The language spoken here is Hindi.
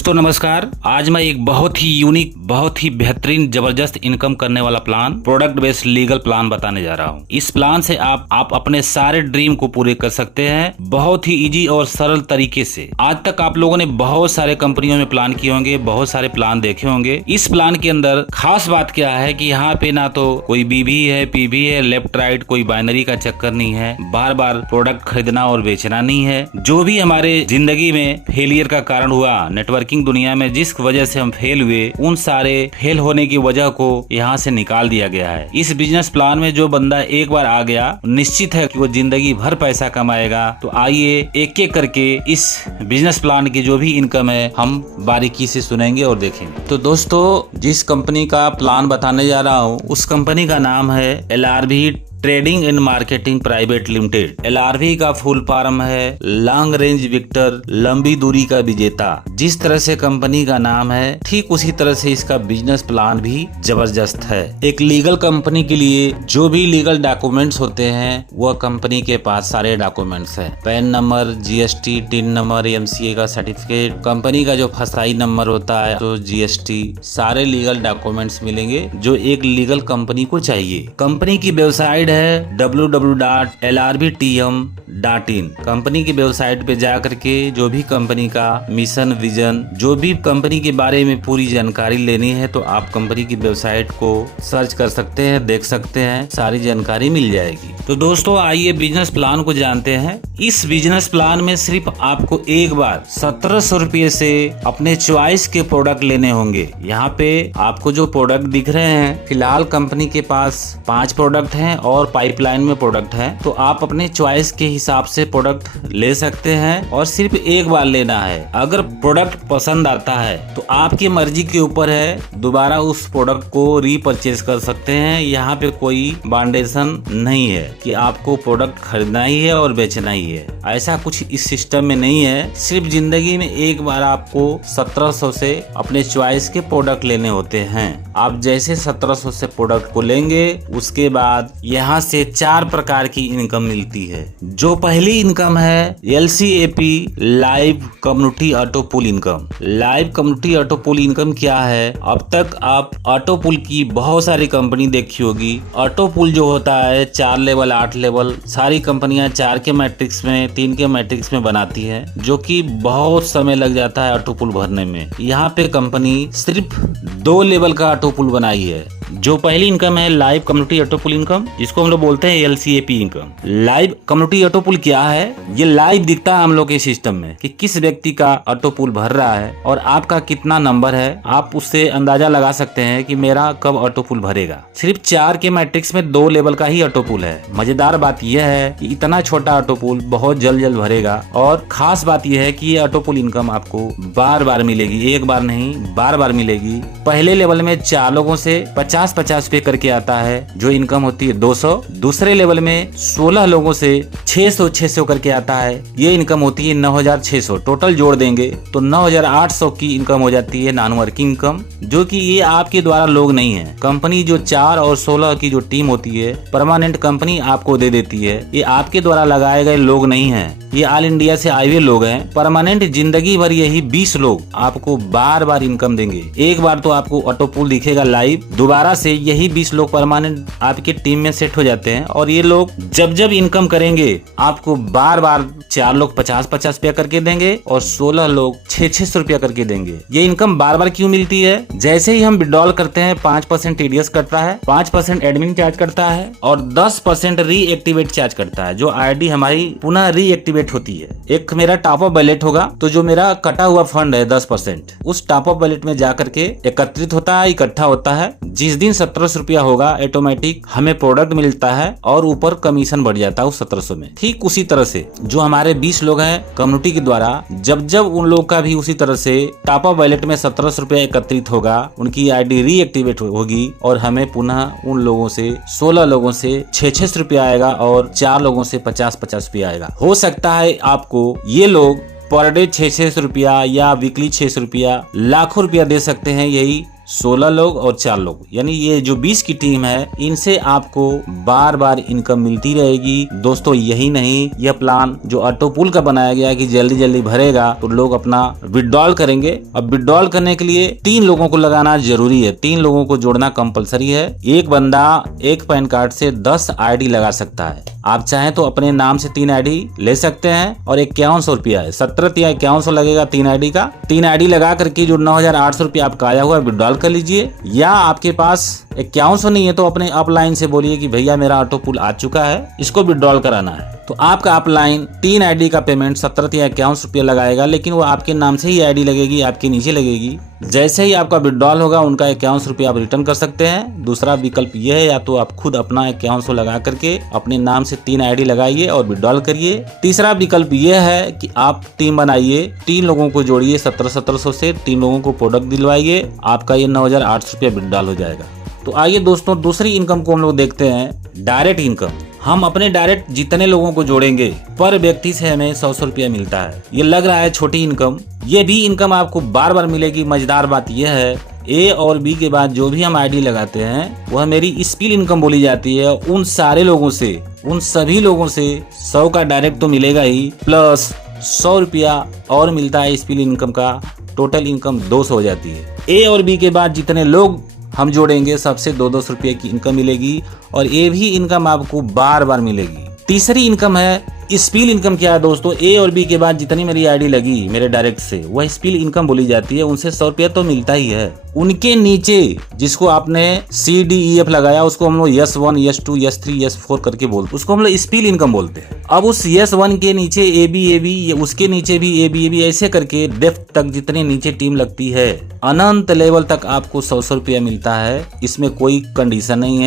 दोस्तों नमस्कार। आज मैं एक बहुत ही यूनिक, बहुत ही बेहतरीन, जबरदस्त इनकम करने वाला plan, product based legal plan बताने जा रहा हूँ। इस प्लान से आप अपने सारे ड्रीम को पूरे कर सकते हैं बहुत ही इजी और सरल तरीके से। आज तक आप लोगों ने बहुत सारे कंपनियों में प्लान किए होंगे, बहुत सारे प्लान देखे होंगे। इस प्लान के अंदर खास बात क्या है कि यहाँ पे ना तो कोई बीबी है, पीबी है, लेफ्ट राइट कोई बाइनरी का चक्कर नहीं है, बार बार प्रोडक्ट खरीदना और बेचना नहीं है। जो भी हमारे जिंदगी में फेलियर का कारण हुआ, नेटवर्किंग दुनिया में जिस वजह से हम फेल हुए, उन सारे फेल होने की वजह को यहाँ से निकाल दिया गया है। इस बिजनेस प्लान में जो बंदा एक बार आ गया, निश्चित है कि वो जिंदगी भर पैसा कमाएगा। तो आइए एक एक करके इस बिजनेस प्लान की जो भी इनकम है हम बारीकी से सुनेंगे और देखेंगे। तो दोस्तों, जिस कंपनी का प्लान बताने जा रहा हूँ उस कंपनी का नाम है LRV trading and marketing private limited. LRV का फुल फॉर्म है लॉन्ग रेंज विक्टर, लंबी दूरी का विजेता। जिस तरह से कंपनी का नाम है, ठीक उसी तरह से इसका बिजनेस प्लान भी जबरदस्त है। एक लीगल कंपनी के लिए जो भी लीगल डॉक्यूमेंट्स होते हैं वह कंपनी के पास सारे डॉक्यूमेंट्स है। Pan number, GST, tin number, MCA का सर्टिफिकेट, कंपनी का जो फसाई नंबर होता है तो GST, सारे लीगल डॉक्यूमेंट्स मिलेंगे जो एक लीगल कंपनी को चाहिए। कंपनी की वेबसाइट है www.lrbtm.in। कंपनी की वेबसाइट पे जा करके जो भी कंपनी का मिशन, विजन, जो भी कंपनी के बारे में पूरी जानकारी लेनी है तो आप कंपनी की वेबसाइट को सर्च कर सकते हैं, देख सकते हैं, सारी जानकारी मिल जाएगी। तो दोस्तों आइए बिजनेस प्लान को जानते हैं। इस बिजनेस प्लान में सिर्फ आपको एक बार 1700 रुपये से अपने चॉइस के प्रोडक्ट लेने होंगे। यहाँ पे आपको जो प्रोडक्ट दिख रहे हैं, फिलहाल कंपनी के पास 5 प्रोडक्ट हैं और पाइपलाइन में प्रोडक्ट है। तो आप अपने चॉइस के हिसाब से प्रोडक्ट ले सकते हैं और सिर्फ एक बार लेना है। अगर प्रोडक्ट पसंद आता है तो आपकी मर्जी के ऊपर है, दोबारा उस प्रोडक्ट को रीपरचेज कर सकते हैं। यहाँ पे कोई बाउंडेशन नहीं है कि आपको प्रोडक्ट खरीदना ही है और बेचना ही है, ऐसा कुछ इस सिस्टम में नहीं है। सिर्फ जिंदगी में एक बार आपको 1700 से अपने चॉइस के प्रोडक्ट लेने होते हैं। आप जैसे 1700 से प्रोडक्ट को लेंगे, उसके बाद यहाँ से 4 प्रकार की इनकम मिलती है। जो पहली इनकम है LCAP, live community auto pool income. Live community auto pool income क्या है? अब तक आप ऑटो पुल की बहुत सारी कंपनी देखी होगी। ऑटो पुल जो होता है 4 लेवल, 8 लेवल, सारी कंपनियां 4 के मैट्रिक्स में, 3 के मैट्रिक्स में बनाती है, जो कि बहुत समय लग जाता है ऑटो पुल भरने में। यहाँ पे कंपनी सिर्फ 2 लेवल का ऑटो पुल बनाई है। जो पहली इनकम है live community auto pool income, जिसको हम लोग बोलते हैं LCAP इनकम। लाइव कम्युनिटी ऑटो पुल क्या है? ये लाइव दिखता है हम लोग के सिस्टम में कि किस व्यक्ति का ऑटो पुल भर रहा है और आपका कितना नंबर है। आप उससे अंदाजा लगा सकते हैं कि मेरा कब ऑटो पुल भरेगा। सिर्फ 4 के मैट्रिक्स में 2 लेवल का ही ऑटो पुल है। मजेदार बात यह है कि इतना छोटा ऑटो पुल बहुत जल्द भरेगा। और खास बात यह है कि ये ऑटो पुल इनकम आपको बार बार मिलेगी, एक बार नहीं बार बार मिलेगी। पहले लेवल में 4 लोगों से 50-50 पे करके आता है, जो इनकम होती है 200। दूसरे लेवल में 16 लोगों से 600 करके आता है, ये इनकम होती है 9600। टोटल जोड़ देंगे तो 9800 की इनकम हो जाती है नॉन वर्किंग इनकम, जो कि ये आपके द्वारा लोग नहीं है। कंपनी जो 4 और 16 की जो टीम होती है, परमानेंट कंपनी आपको दे देती है। ये आपके द्वारा लगाए गए लोग नहीं है, ये ऑल इंडिया से आए हुए लोग हैं। परमानेंट जिंदगी भर यही 20 लोग आपको बार बार इनकम देंगे। एक बार तो आपको ऑटो पुल दिखेगा लाइव, दोबारा से यही 20 लोग परमानेंट आपकी टीम में सेट हो जाते हैं। और ये लोग जब जब इनकम करेंगे आपको बार बार 4 लोग 50-50 रुपया करके देंगे और 16 लोग 600 रुपया करके देंगे। ये इनकम बार बार क्यों मिलती है? जैसे ही हम विड्रॉल करते हैं 5% TDS कटता है, 5% एडमिन चार्ज करता है और 10% रीएक्टिवेट चार्ज करता है, जो ID हमारी पुनः रीएक्टिवेट होती है। एक मेरा टॉप अप वैलेट होगा, तो जो मेरा कटा हुआ फंड है 10%, उस टॉप अप वैलेट में जा करके एकत्रित होता है, इकट्ठा होता है। जिस दिन 1700 रुपया होगा, ऑटोमेटिक हमें प्रोडक्ट मिलता है और ऊपर कमीशन बढ़ जाता है उस 1700 में। ठीक उसी तरह से जो हमारे 20 लोग हैं कम्युनिटी के द्वारा, जब जब उन लोग का भी उसी तरह से टॉप अप वैलेट में 1700 रुपया एकत्रित होगा, उनकी ID रीएक्टिवेट होगी और हमें पुनः उन लोगों से 16 लोगों से 600 रुपया आएगा और 4 लोगों से 50-50 रुपया आएगा। हो सकता है आपको ये लोग पर डे 600 रुपया या वीकली 600 रुपया, लाखों रुपया दे सकते हैं यही 16 लोग और 4 लोग, यानी ये जो 20 की टीम है, इनसे आपको बार बार इनकम मिलती रहेगी। दोस्तों यही नहीं, यह प्लान जो ऑटो पूल का बनाया गया है कि जल्दी जल्दी भरेगा तो लोग अपना विड्रॉल करेंगे। अब विड्रॉल करने के लिए 3 लोगों को लगाना जरूरी है, 3 लोगों को जोड़ना कंपलसरी है। एक बंदा एक पैन कार्ड से 10 आईडी लगा सकता है। आप चाहें तो अपने नाम से 3 आईडी ले सकते हैं और 5100 रुपया है, 17 या 5100 लगेगा 3 आईडी का। 3 आईडी लगा करके जो 9800 रुपया आपका आया हुआ है विड्रॉल कर लीजिए। या आपके पास 5100 नहीं है तो अपने अपलाइन से बोलिए कि भैया मेरा ऑटो पूल आ चुका है, इसको विड्रॉल कराना है। तो आपका अपलाइन 3 आईडी का पेमेंट 17 या 5100 रुपया लगाएगा, लेकिन वो आपके नाम से ही आईडी लगेगी, आपके नीचे लगेगी। जैसे ही आपका विड्रॉल होगा उनका 5100 रुपया आप रिटर्न कर सकते हैं। दूसरा विकल्प यह है, या तो आप खुद अपना 5100 लगा करके अपने नाम से 3 आईडी लगाइए और विड्रॉल करिए। तीसरा विकल्प यह है कि आप टीम बनाइए, 3 लोगों को जोड़िए 1700 से, 3 लोगों को प्रोडक्ट दिलवाइए, आपका ये 9800 रुपया विड्रॉल हो जाएगा। तो आइए दोस्तों दूसरी इनकम को हम लोग देखते हैं, डायरेक्ट इनकम। हम अपने डायरेक्ट जितने लोगों को जोड़ेंगे पर व्यक्ति से हमें 100 रुपया मिलता है। ये लग रहा है छोटी इनकम, ये भी इनकम आपको बार बार मिलेगी। मजेदार बात यह है, ए और बी के बाद जो भी हम आईडी लगाते हैं वह मेरी स्पिल इनकम बोली जाती है। उन सारे लोगों से, उन सभी लोगों से 100 का डायरेक्ट तो मिलेगा ही, प्लस 100 रुपया और मिलता है स्पिल इनकम का। टोटल इनकम 200 हो जाती है। ए और बी के बाद जितने लोग हम जोड़ेंगे सबसे 200 रुपये की इनकम मिलेगी और ये भी इनकम आपको बार बार मिलेगी। तीसरी इनकम है स्पिल इनकम। क्या है दोस्तों, ए और बी के बाद जितनी मेरी आईडी लगी मेरे डायरेक्ट से, वह स्पिल इनकम बोली जाती है। उनसे 100 रुपया तो मिलता ही है। उनके नीचे जिसको आपने CDEF लगाया उसको हम लोग S1, S2, S3, S4 करके बोलते, उसको हम लोग स्पिल इनकम बोलते हैं। अब उस S1 के नीचे AB, उसके नीचे भी AB, ऐसे करके डेप्थ तक जितने नीचे टीम लगती है, अनंत लेवल तक आपको 100 रुपया मिलता है। इसमें कोई कंडीशन नहीं है।